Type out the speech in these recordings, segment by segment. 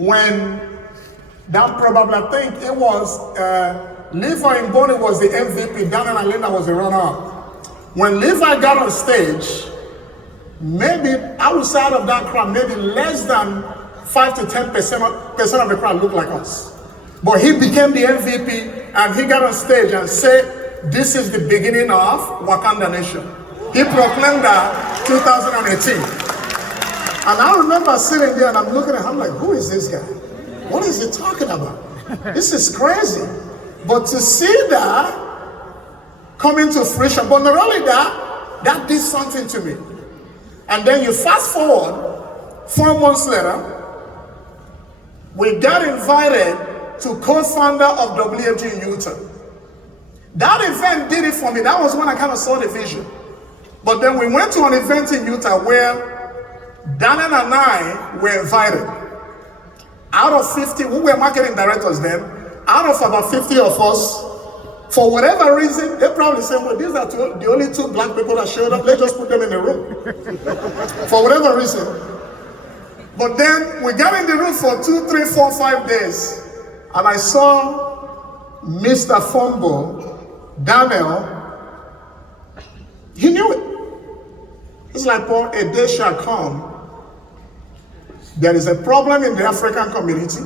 when that probably, I think it was Levi Mboni was the MVP, Daniel and Linda was the runner-up. When Levi got on stage, maybe outside of that crowd, maybe less than 5 to 10% of the crowd looked like us. But he became the MVP and he got on stage and said, this is the beginning of Wakanda Nation. He proclaimed that 2018. And I remember sitting there and I'm looking at him like, who is this guy? What is he talking about? This is crazy. But to see that coming to fruition, but not only that, that did something to me. And then you fast forward, 4 months later, we got invited to co-founder of WFG in Utah. That event did it for me. That was when I kind of saw the vision. But then we went to an event in Utah where Daniel and I were invited. Out of 50, we were marketing directors then, out of about 50 of us, for whatever reason, they probably said, well, these are the only 2 black people that showed up, let's just put them in the room. For whatever reason. But then we got in the room for 2, 3, 4, 5 days, and I saw Mr. Fumbo, Daniel. He knew it. It's like, Paul, a day shall come. There is a problem in the African community.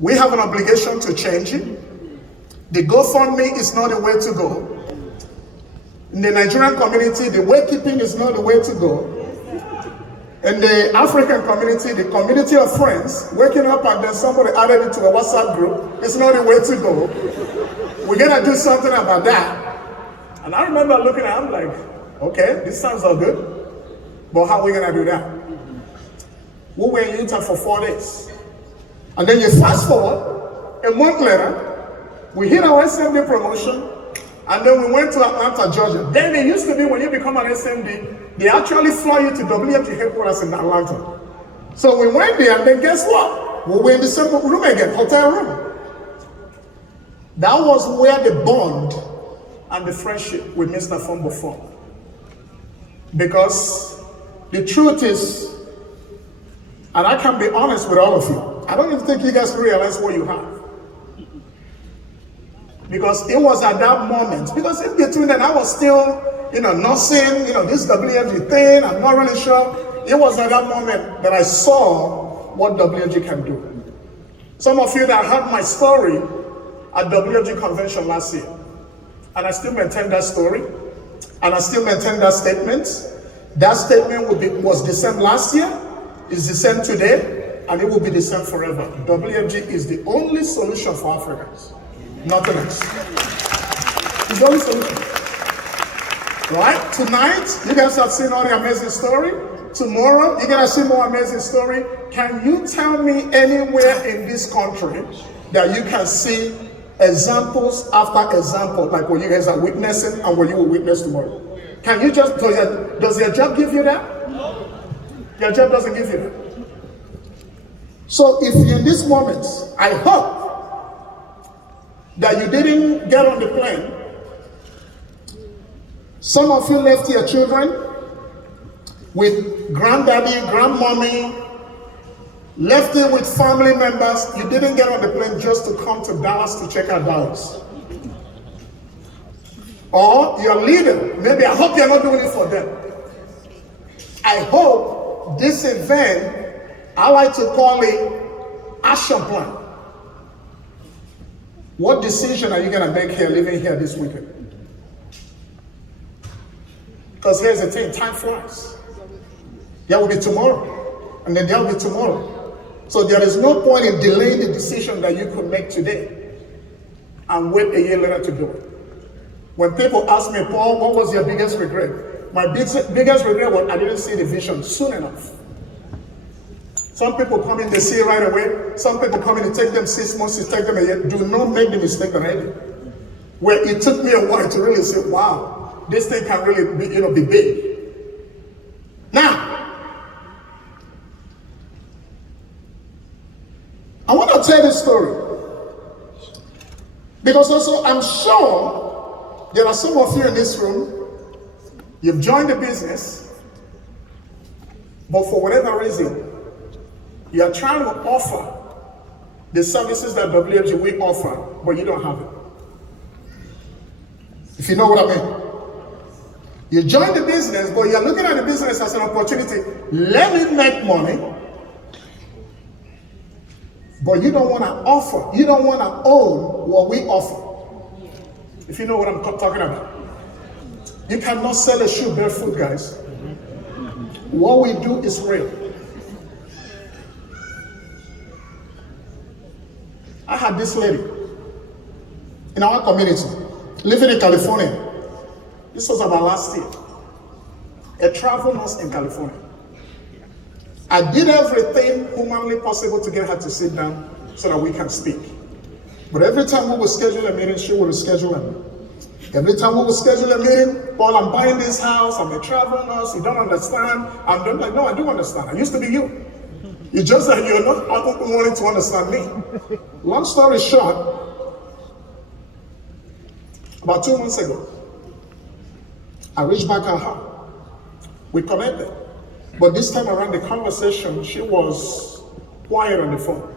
We have an obligation to change it. The GoFundMe is not the way to go. In the Nigerian community, the waykeeping is not the way to go. In the African community, the community of friends, waking up and then somebody added it to a WhatsApp group, is not the way to go. We're gonna do something about that. And I remember looking at him like, okay, this sounds all good, but how are we gonna do that? We were in Utah for 4 days. And then you fast forward, a month later, we hit our SMD promotion, and then we went to Atlanta, Georgia. Then it used to be when you become an SMD, they actually fly you to WFG headquarters in Atlanta. So we went there, and then guess what? We were in the same room again, hotel room. That was where the bond and the friendship with Mr. Fumbo formed. Because the truth is, and I can be honest with all of you, I don't even think you guys realize what you have. Because it was at that moment, because in between then I was still, nursing, this WFG thing, I'm not really sure. It was at that moment that I saw what WFG can do. Some of you that heard my story at WFG convention last year, and I still maintain that story, and I still maintain that statement. That statement was the same last year, is the same today, and it will be the same forever. WFG is the only solution for Africans. Nothing else. It's the only solution. Right? Tonight, you guys have seen all the amazing story. Tomorrow, you're gonna see more amazing story. Can you tell me anywhere in this country that you can see examples after example, like what you guys are witnessing and what you will witness tomorrow? Can you just, does your job give you that? No. Your job doesn't give you that. So if in this moment, I hope that you didn't get on the plane. Some of you left your children with granddaddy, grandmommy, left it with family members. You didn't get on the plane just to come to Dallas to check out Dallas. Or your leader, maybe I hope you're not doing it for them. I hope this event, I like to call it action plan. What decision are you going to make here, living here this weekend? Because here's the thing, time flies. There will be tomorrow, and then there will be tomorrow. So there is no point in delaying the decision that you could make today and wait a year later to do it. When people ask me, Paul, what was your biggest regret? My biggest regret was I didn't see the vision soon enough. Some people come in, they see it right away. Some people come in, it take them 6 months, it take them a year. Do not make the mistake that I did. Where it took me a while to really say, wow, this thing can really be big. Now, I want to tell this story. Because also, I'm sure there are some of you in this room, you've joined the business, but for whatever reason, You are trying to offer the services that WFG we offer, but you don't have it. If you know what I mean. You join the business, but you're looking at the business as an opportunity. Let me make money. But you don't want to offer. You don't want to own what we offer. If you know what I'm talking about. You cannot sell a shoe barefoot, guys. What we do is real. I had this lady in our community, living in California. This was about last year. A travel nurse in California. I did everything humanly possible to get her to sit down so that we can speak. But every time we would schedule a meeting, she would schedule a meeting. Every time we would schedule a meeting, Paul, I'm buying this house, I'm a travel nurse, you don't understand. I'm like, no, I do understand. I used to be you. It's just that you're not wanting to understand me. Long story short, about 2 months ago, I reached back at her. We connected. But this time around the conversation, she was quiet on the phone.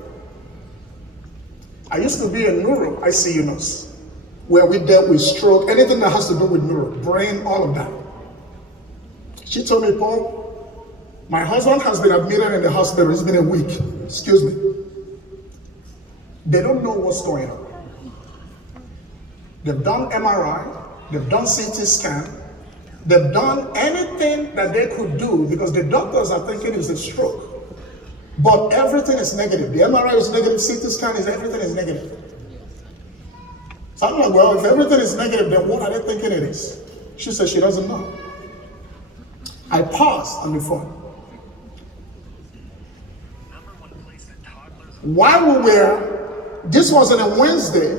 I used to be a neuro ICU nurse, where we dealt with stroke, anything that has to do with neuro, brain, all of that. She told me, Paul, my husband has been admitted in the hospital. It's been a week. Excuse me. They don't know what's going on. They've done MRI. They've done CT scan. They've done anything that they could do because the doctors are thinking it's a stroke. But everything is negative. The MRI is negative, CT scan is, everything is negative. So I'm like, well, if everything is negative, then what are they thinking it is? She said she doesn't know. I paused on the phone. While we were, this was on a Wednesday,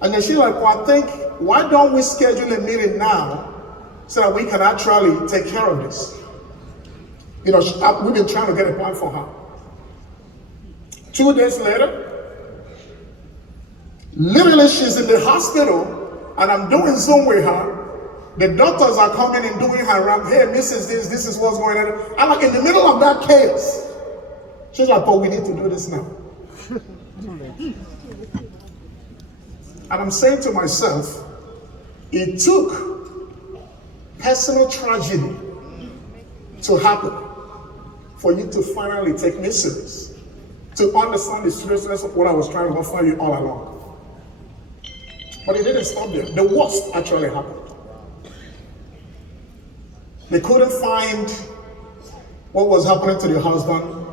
and then she's like, well, I think, why don't we schedule a meeting now so that we can actually take care of this? You know, we've been trying to get a plan for her. 2 days later, literally she's in the hospital and I'm doing Zoom with her. The doctors are coming and doing her around. Hey, Mrs. This is what's going on. I'm like in the middle of that chaos. She's like, oh, we need to do this now. And I'm saying to myself, it took personal tragedy to happen for you to finally take me serious, to understand the seriousness of what I was trying to offer you all along. But it didn't stop there. The worst actually happened. They couldn't find what was happening to the husband.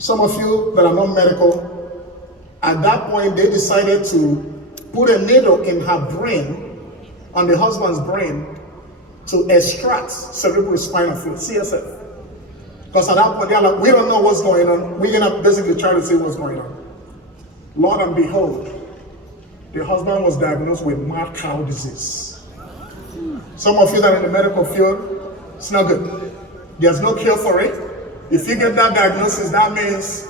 Some of you that are not medical, at that point they decided to put a needle in her brain, on the husband's brain, to extract cerebral spinal fluid, CSF. Because at that point they're like, we don't know what's going on. We're gonna basically try to see what's going on. Lord and behold, the husband was diagnosed with mad cow disease. Some of you that are in the medical field, it's not good. There's no cure for it. If you get that diagnosis, that means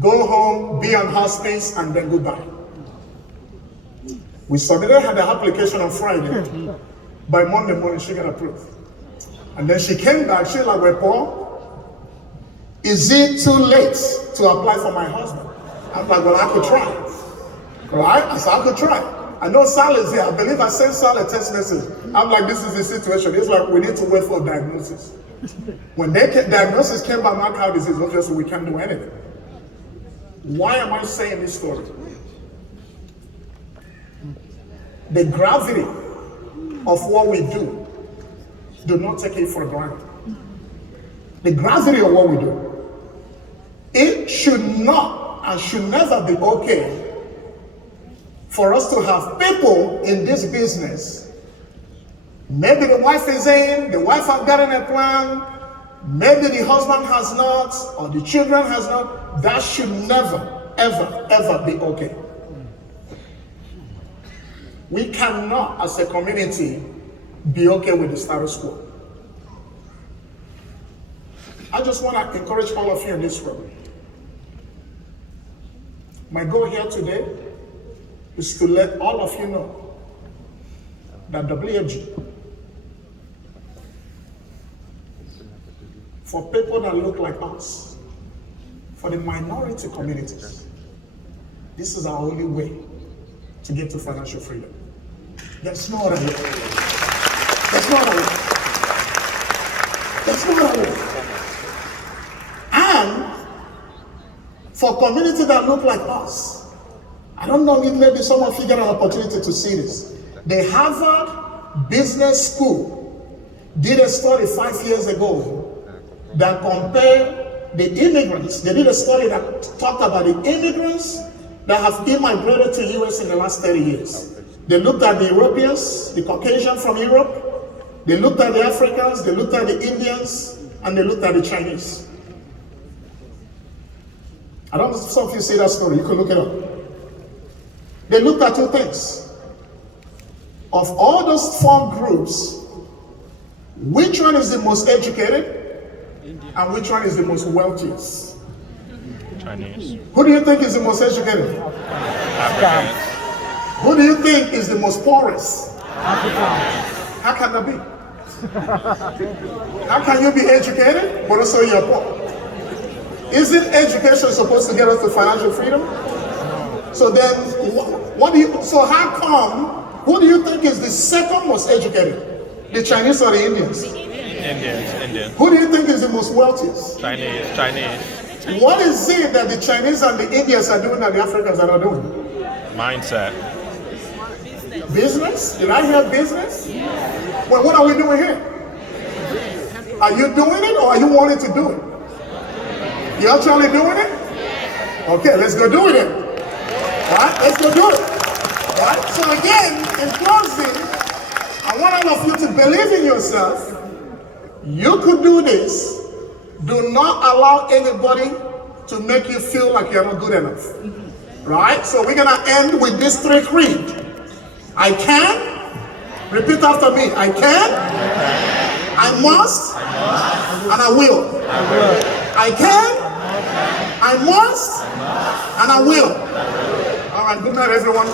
go home, be on hospice, and then goodbye. We submitted her the application on Friday. By Monday morning, she got approved. And then she came back, she's like, well, Paul, is it too late to apply for my husband? I'm like, well, I could try. Right? I said, I could try. I know Sal is here. I believe I sent Sal a text message. I'm like, this is the situation. It's like, we need to wait for a diagnosis. When diagnosis came by mad cow disease, obviously we can't do anything. Why am I saying this story? The gravity of what we do not take it for granted. The gravity of what we do. It should not and should never be okay for us to have people in this business. Maybe the wife is in, the wife has gotten a plan, maybe the husband has not, or the children has not. That should never, ever, ever be okay. We cannot, as a community, be okay with the status quo. I just want to encourage all of you in this room. My goal here today is to let all of you know that WFG, for people that look like us, for the minority communities. This is our only way to get to financial freedom. There's no other way. There's no other way. There's no other way. And for communities that look like us, I don't know if maybe someone figured an opportunity to see this. The Harvard Business School did a study 5 years ago that compared the immigrants. They did a study that talked about the immigrants that have immigrated to the US in the last 30 years. They looked at the Europeans, the Caucasian from Europe, they looked at the Africans, they looked at the Indians, and they looked at the Chinese. I don't know if some of you see that story, you can look it up. They looked at two things. Of all those 4 groups, which one is the most educated and which one is the most wealthiest? Chinese. Who do you think is the most educated? Africans. Who do you think is the most poorest? Africans. How can that be? How can you be educated but also you're poor? Isn't education supposed to get us to financial freedom? So then, so how come, who do you think is the second most educated? The Chinese or the Indians? Indians. Who do you think is the most wealthiest? Chinese. What is it that the Chinese and the Indians are doing that the Africans are not doing? Mindset. Business? Did I hear business? Well, what are we doing here? Are you doing it or are you wanting to do it? You actually doing it? Okay, let's go do it then. All right, let's go do it. All right, so again, in closing, I want all of you to believe in yourself. You could do this. Do not allow anybody to make you feel like you're not good enough. Right? So we're going to end with these 3 creeds. I can. Repeat after me. I can. I must. And I will. I can. I must. And I will. All right. Good night, everyone.